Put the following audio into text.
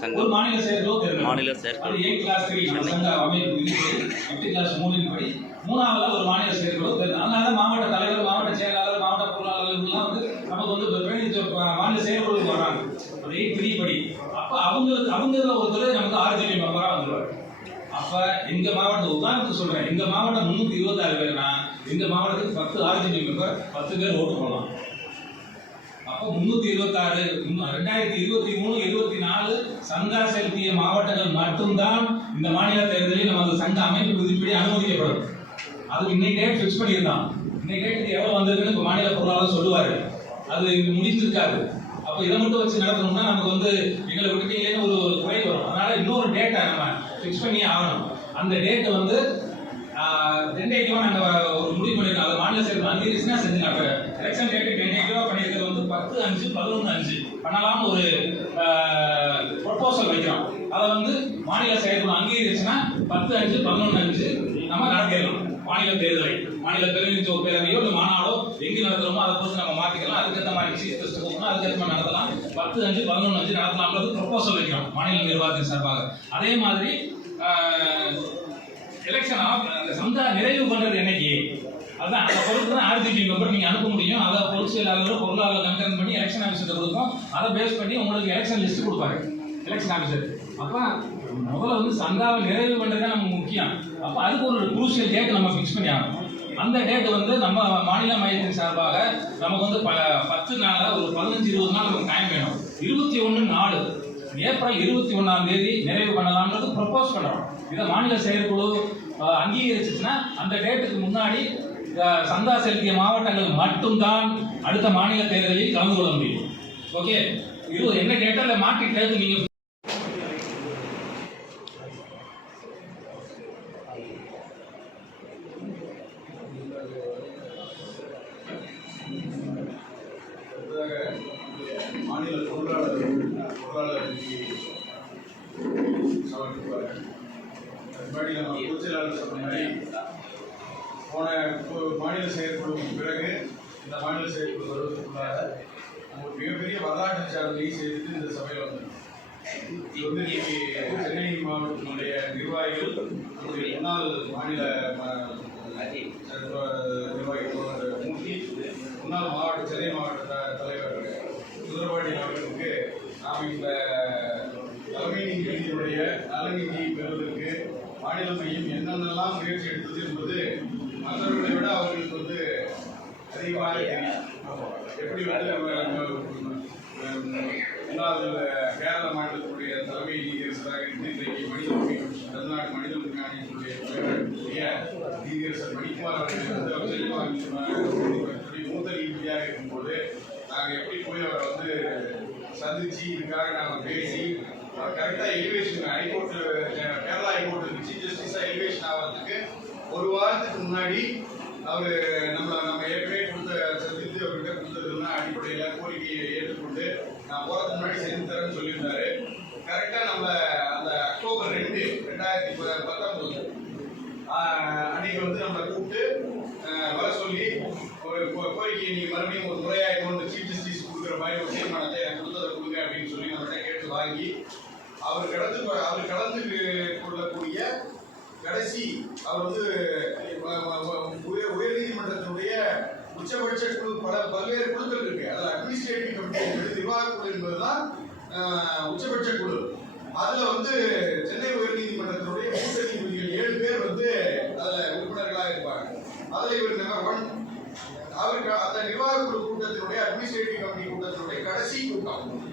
சங்கம். ஒரு மாநில செயற்குழு மூணாவது ஒரு மாநில செயற்குழு அதனால மாவட்ட தலைவர் மாவட்ட செயலாளர் மாவட்ட பொருளாளர்கள்லாம் வந்து நமக்கு வந்து மாநில செயற்குழுக்கு வர்றாங்க. அது எயிட் த்ரீ படி. அப்ப அவங்களுக்கு அவங்கள ஒருத்தர் நமக்கு ஆர்ஜிபி மெம்பரா வந்துருவாரு அப்ப எங்க மாவட்டம் உதாரணத்துக்கு சொல்றேன். எங்க மாவட்டம் முன்னூத்தி இருபத்தாறு பேர்னா எங்க மாவட்டத்துக்கு பத்து ஆர்ஜிபி மெம்பர் பத்து பேர் ஓட்டு போடலாம். அப்போ முன்னூத்தி இருபத்தாறு ரெண்டாயிரத்தி இருபத்தி மூணு இருபத்தி நாலு சங்கா செலுத்திய மாவட்டங்கள் மட்டும்தான் இந்த மாநில தேர்தலில் நமது சங்க அமைப்பு விதிப்படி அனுமதிக்கப்படும். அது இன்னைக்கு டேட் ஃபிக்ஸ் பண்ணியிருந்தான். இன்னைக்கு டேட்டுக்கு எவ்வளவு வந்திருக்குன்னு இப்போ மாநில பொருளாளர் சொல்லுவாரு. அது இது முடிஞ்சிருக்காது. அப்போ இதை மட்டும் வச்சு நடத்தணும்னா நமக்கு வந்து எங்களை விட்டுட்டீங்களேன்னு ஒரு குறை வரும். அதனால இன்னொரு டேட்டை நம்ம ஃபிக்ஸ் பண்ணியே ஆகணும். அந்த டேட் வந்து டென்டேட்டிவாக நாங்கள் ஒரு முடிவு பண்ணியிருக்கோம் அது மாநில செயல் அங்கீகரிச்சுனா செஞ்சு அப்போ எலெக்ஷன் டேட்டு டென்டேட்டிவாக பண்ணியிருக்கிறது வந்து பத்து அஞ்சு பதினொன்று அஞ்சு பண்ணலாம்னு ஒரு ப்ரொபோசல் வைக்கிறோம். அதை வந்து மாநில செயற்குழு அங்கீகரிச்சுன்னா பத்து அஞ்சு பதினொன்று அஞ்சு நம்ம நடத்திடலாம். மாநில தேர்தலை. மாநில பிரதிநிதித்துவ பேரவையோ இல்லை மாநாடோ எங்கே நடத்துறோமோ அதை பொறுத்து நம்ம மாற்றிக்கலாம் அதுக்கேற்ற மாதிரி சீஃப் கெஸ்ட் கூப்பிடணும் அதுக்கேற்ற மாதிரி நடத்தலாம். பத்து அஞ்சு பதினொன்று அஞ்சு நடத்தலாம்ன்றது ப்ரொபோசல் வைக்கிறோம் மாநில நிர்வாகத்தின் சார்பாக. அதே மாதிரி எலெக்ஷன் அந்த சந்தா நிறைவு பண்றது என்னைக்கு? அதான் அதை பொறுத்து தான் ஆர்டிபி மெம்பர் நீங்க அனுப்ப முடியும். அதை பொதுச் செயலாளர் பொருளாளர் கன்சர்ன் பண்ணி எலெக்ஷன் ஆஃபீஸர் கொடுக்கும் அதை பேஸ் பண்ணி உங்களுக்கு எலெக்ஷன் லிஸ்ட் கொடுப்பாரு. எலெக்ஷன் ஆஃபீஸர் அப்ப முதல்ல வந்து சந்தாவை நிறைவு பண்றது தான் நமக்கு முக்கியம். அப்ப அதுக்கு ஒரு குரூசியல் டேட் நம்ம ஃபிக்ஸ் பண்ணி ஆகணும். அந்த டேட் வந்து நம்ம மாநில மையத்தின் சார்பாக நமக்கு வந்து பல பத்து நாளில் ஒரு பதினஞ்சு இருபது நாள் நமக்கு டைம் வேணும். இருபத்தி ஒன்று நாலு ஏப்ரல் இருபத்தி ஒன்றாம் தேதி நிறைவு பண்ணலாம்ன்றது ப்ரப்போஸ் பண்ணுறோம் இதை மாநில செயற்குழு அங்கீகரிச்சிச்சுன்னா அந்த டேட்டுக்கு முன்னாடி சந்தா செலுத்திய மாவட்டங்கள் மட்டும்தான் அடுத்த மாநில தேர்தலில் கலந்து கொள்ள முடியும். ஓகே இது என்ன டேட்டில் மாற்றி தேர்தல் நீங்கள் அடுத்ததாக மாநில பொருளாளர் பொருளாளர் முன்னாடி நம்ம பொதுச் சொன்ன மாதிரி போன மாநில செயற்குழுவுக்கு பிறகு இந்த மாநில செயற்குழு வருவதற்குள்ளாக ஒரு மிகப்பெரிய வரலாற்று சாதனையை செய்துட்டு இந்த சபையில் வந்திருக்கோம். இது வந்து இன்னைக்கு சென்னை மாவட்டத்தினுடைய நிர்வாகிகள் நம்முடைய முன்னாள் மாநில நிர்வாகி தோழர் மூர்த்தி முன்னாள் மாவட்ட சென்னை மாவட்ட தலைவர்கள் தலைவர் சுந்தரபாண்டி அவர்களுக்கு நாம் இந்த தலைமை நீதிபதியினுடைய நலநீதியை பெறுவதற்கு மாநில மையம் என்னென்னலாம் முயற்சி எடுத்தது என்பது மற்றவர்களை விட அவர்களுக்கு வந்து அதிகமாக தெரியும் எப்படி வந்து முன்னாள் கேரள மாநிலத்துடைய தலைமை நீதியரசராக இருந்து இன்றைக்கு மனித உரிமை தமிழ்நாடு மனித உரிமை ஆணையத்துடைய தலைவருடைய நீதியரசர் மணிக்குமார் அவர்கள் வந்து அவர் செல்வாங்க மூத்த நீதிபதியாக இருக்கும்போது நாங்கள் எப்படி சந்திச்சு இதுக்காக நாங்க பேசி கரெக்டா elevation high court Kerala high court chief ஜஸ்டிஸாக elevation ஆகிறதுக்கு ஒரு வாரத்துக்கு முன்னாடி அவர் நம்ம நம்ம ஏற்கனவே கொடுத்த சந்தித்து அவர்கிட்ட கொடுத்ததுன்னா அடிப்படையில் கோரிக்கையை ஏற்றுக்கொண்டு நான் போகிறதுக்கு முன்னாடி செஞ்சு தரேன்னு சொல்லியிருந்தாரு. கரெக்டாக நம்ம அந்த அக்டோபர் ரெண்டு ரெண்டாயிரத்தி ப- பத்தொன்பது அன்னைக்கு வந்து நம்மளை கூப்பிட்டு வர சொல்லி ஒரு கோ- கோரிக்கையை நீங்கள் மறுபடியும் ஒரு முறையாக கொண்டு சீஃப் ஜஸ்டிஸ் கொடுக்குற மாதிரி ஒரு தீர்மானத்தை கொடுங்க அப்படின்னு சொல்லி நம்ம கேட்டு வாங்கி அவர் கடந்து அவர் கடந்து கொள்ளக்கூடிய கடைசி அவர் வந்து உயர்நீதிமன்றத்தினுடைய உச்சபட்ச குழு பல பல்வேறு குழுக்கள் இருக்கு. அதில் அட்மினிஸ்ட்ரேட்டிவ் கமிட்டி நிர்வாக குழு என்பதுதான் உச்சபட்ச குழு. அதில் வந்து சென்னை உயர்நீதிமன்றத்தினுடைய மூத்த நீதிபதிகள் ஏழு பேர் வந்து அதில் உறுப்பினர்களாக இருப்பாங்க. அதில் இவர் நம்பர் ஒன் அவருக்கு அந்த நிர்வாக குழு கூட்டத்தினுடைய அட்மினிஸ்ட்ரேட்டிவ் கமிட்டி கூட்டத்தினுடைய கடைசி கூட்டம்.